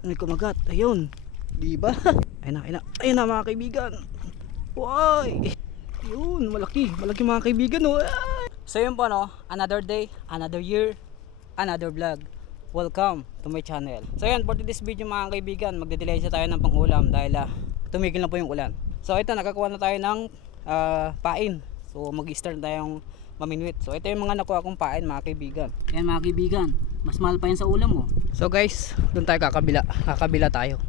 May kumagat. Ayun. Di ba? Ayun na mga kaibigan. Why? Yun, malaki mga kaibigan, oh. Ay! So yun po, no, another day, another year, another vlog. Welcome to my channel. So yun, for this video mga kaibigan, magde-delay tayo ng pang-ulam dahil tumigil na po yung ulan. So ito, nakakuha na tayo ng pain. So mag-start tayong maminwit. So ito yung mga nakuha kong pain mga kaibigan. Yan mga kaibigan, mas mahal pa yan sa ulam, oh. So guys, doon tayo kakabila tayo.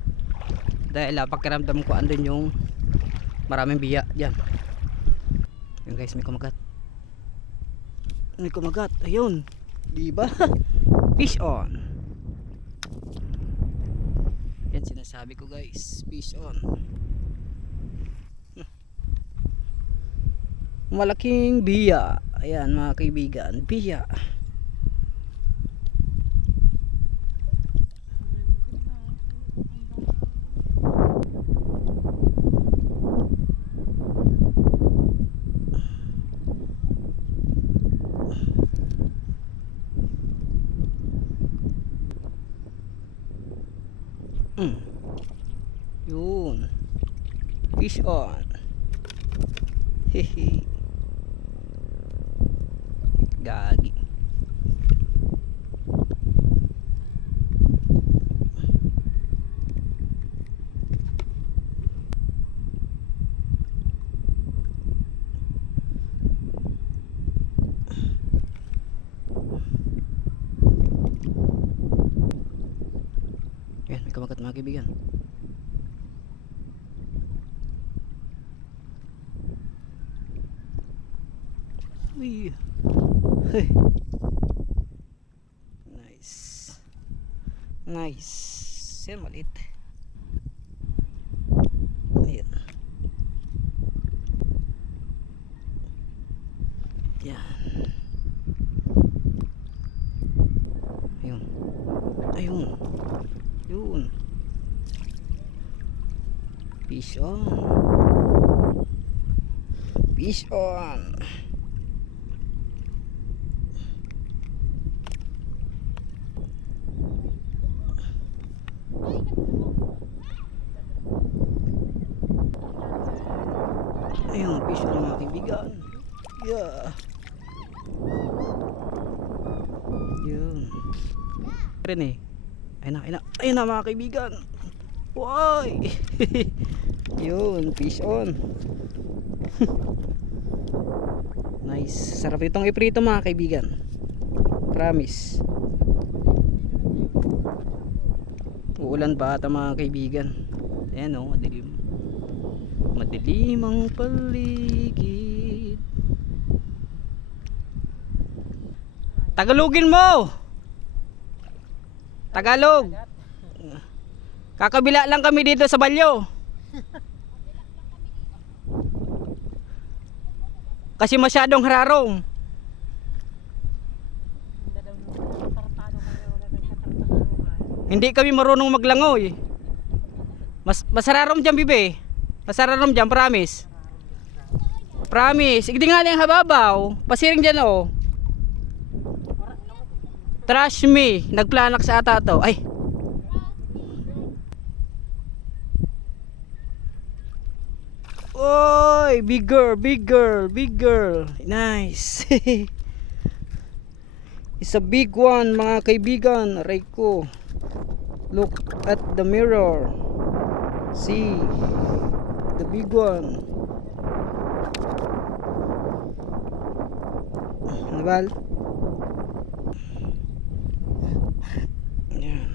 Dahil pakiramdam ko andun yung maraming biya diyan. Yun guys, may kumagat. Ayun. Di ba? Fish on. Yan sinasabi ko guys, fish on. Malaking biya. Ayan mga kaibigan, biya. Yun. Fish on. Hehe. Gagi. Yan, may kumagat mga kaibigan. Uy. Hey. Nice. Yan, maliit. Ayan. Yan. Ayun. Yun. Fish on. Fish on. Ayun, fish on mga kaibigan. Yeah. Yun. Rin eh. Ayun na mga kaibigan. Why? Yun, fish on. Nice. Sarap itong iprito mga kaibigan. Promise. Uulan pa ata mga kaibigan. Ayan o, madilim. Madilim ang paligid. Tagalogin mo! Tagalog! Kakabila lang kami dito sa Balyo. Kasi masyadong hararong. Hindi kami marunong maglangoy. Masararom dyan, bibe. Masararom dyan, promise. Promise. Hindi nga lang hababaw. Pasiring dyan, oh. Trust me. Nagplanak sa ata to. Ay. Oy, bigger. Nice. It's a big one, mga kaibigan. Aray ko. Look at the mirror. See the big one. Nabal. Yan.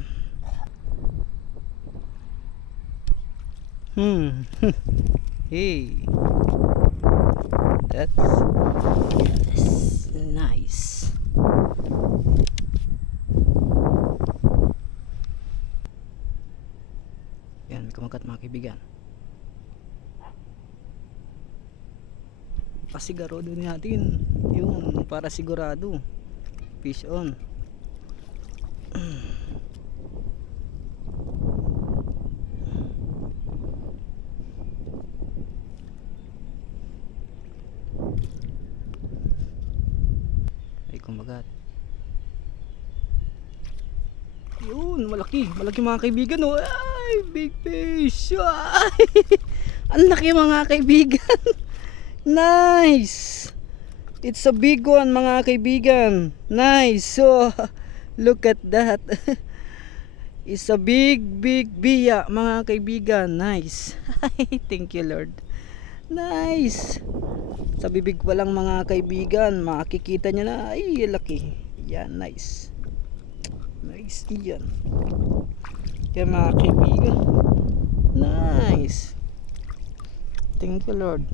Hey. That's nice. Yan, kumagat mga kaibigan. Pasigurado natin. Yun, para sigurado. Fish on. Ay, kumagat. Yun, malaki. malaki. Malaki mga kaibigan oh. Ay, big fish. Ay, ang laki mga kaibigan. Nice. It's a big one mga kaibigan. Nice. So, look at that. It's a big biya mga kaibigan. Nice. Thank you Lord. Nice. Sa bibig pa lang mga kaibigan, makikita nyo na. Ay, laki. Yan, nice. Nice yan. Kaya mga kaibigan, nice. Thank you Lord.